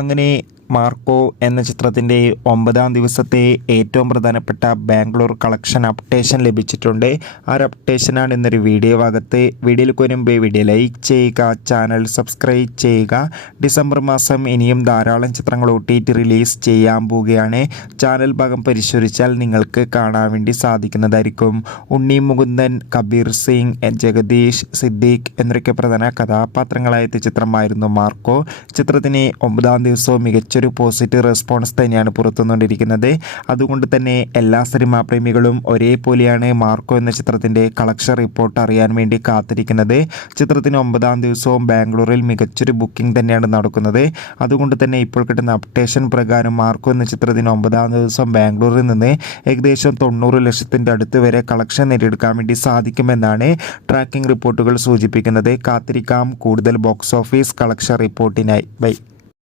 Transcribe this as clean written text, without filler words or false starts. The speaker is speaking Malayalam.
അങ്ങനെ മാർക്കോ എന്ന ചിത്രത്തിൻ്റെ 9-ാം ദിവസത്തെ ഏറ്റവും പ്രധാനപ്പെട്ട ബാംഗ്ലൂർ കളക്ഷൻ അപ്ഡേഷൻ ലഭിച്ചിട്ടുണ്ട്. ആ ഒരു അപ്ഡേഷനാണ് ഇന്നൊരു വീഡിയോ ഭാഗത്ത്. വീഡിയോയിലേക്ക് വരുമ്പോൾ വീഡിയോ ലൈക്ക് ചെയ്യുക, ചാനൽ സബ്സ്ക്രൈബ് ചെയ്യുക. ഡിസംബർ മാസം ഇനിയും ധാരാളം ചിത്രങ്ങൾ OTT റിലീസ് ചെയ്യാൻ പോവുകയാണ്. ചാനൽ ഭാഗം പരിശോധിച്ചാൽ നിങ്ങൾക്ക് കാണാൻ വേണ്ടി സാധിക്കുന്നതായിരിക്കും. ഉണ്ണി മുകുന്ദൻ, കബീർ സിംഗ്, ജഗദീഷ്, സിദ്ദീഖ് എന്നൊക്കെ പ്രധാന കഥാപാത്രങ്ങളായ ചിത്രമായിരുന്നു മാർക്കോ. ചിത്രത്തിന് 9-ാം ദിവസവും മികച്ചൊരു പോസിറ്റീവ് റെസ്പോൺസ് തന്നെയാണ് പുറത്തുവന്നുകൊണ്ടിരിക്കുന്നത്. അതുകൊണ്ട് തന്നെ എല്ലാ സിനിമാ പ്രേമികളും ഒരേപോലെയാണ് മാർക്കോ എന്ന ചിത്രത്തിൻ്റെ കളക്ഷൻ റിപ്പോർട്ട് അറിയാൻ വേണ്ടി കാത്തിരിക്കുന്നത്. ചിത്രത്തിന് 9-ാം ദിവസവും ബാംഗ്ലൂരിൽ മികച്ചൊരു ബുക്കിംഗ് തന്നെയാണ് നടക്കുന്നത്. അതുകൊണ്ട് തന്നെ ഇപ്പോൾ കിട്ടുന്ന അപ്ഡേഷൻ പ്രകാരം മാർക്കോ എന്ന ചിത്രത്തിന് 9-ാം ദിവസം ബാംഗ്ലൂരിൽ നിന്ന് ഏകദേശം 90 ലക്ഷത്തിൻ്റെ അടുത്ത് വരെ കളക്ഷൻ നേടിയെടുക്കാൻ വേണ്ടി സാധിക്കുമെന്നാണ് ട്രാക്കിംഗ് റിപ്പോർട്ടുകൾ സൂചിപ്പിക്കുന്നത്. കാത്തിരിക്കാം കൂടുതൽ ബോക്സ് ഓഫീസ് കളക്ഷൻ റിപ്പോർട്ടിനായി. ബൈ.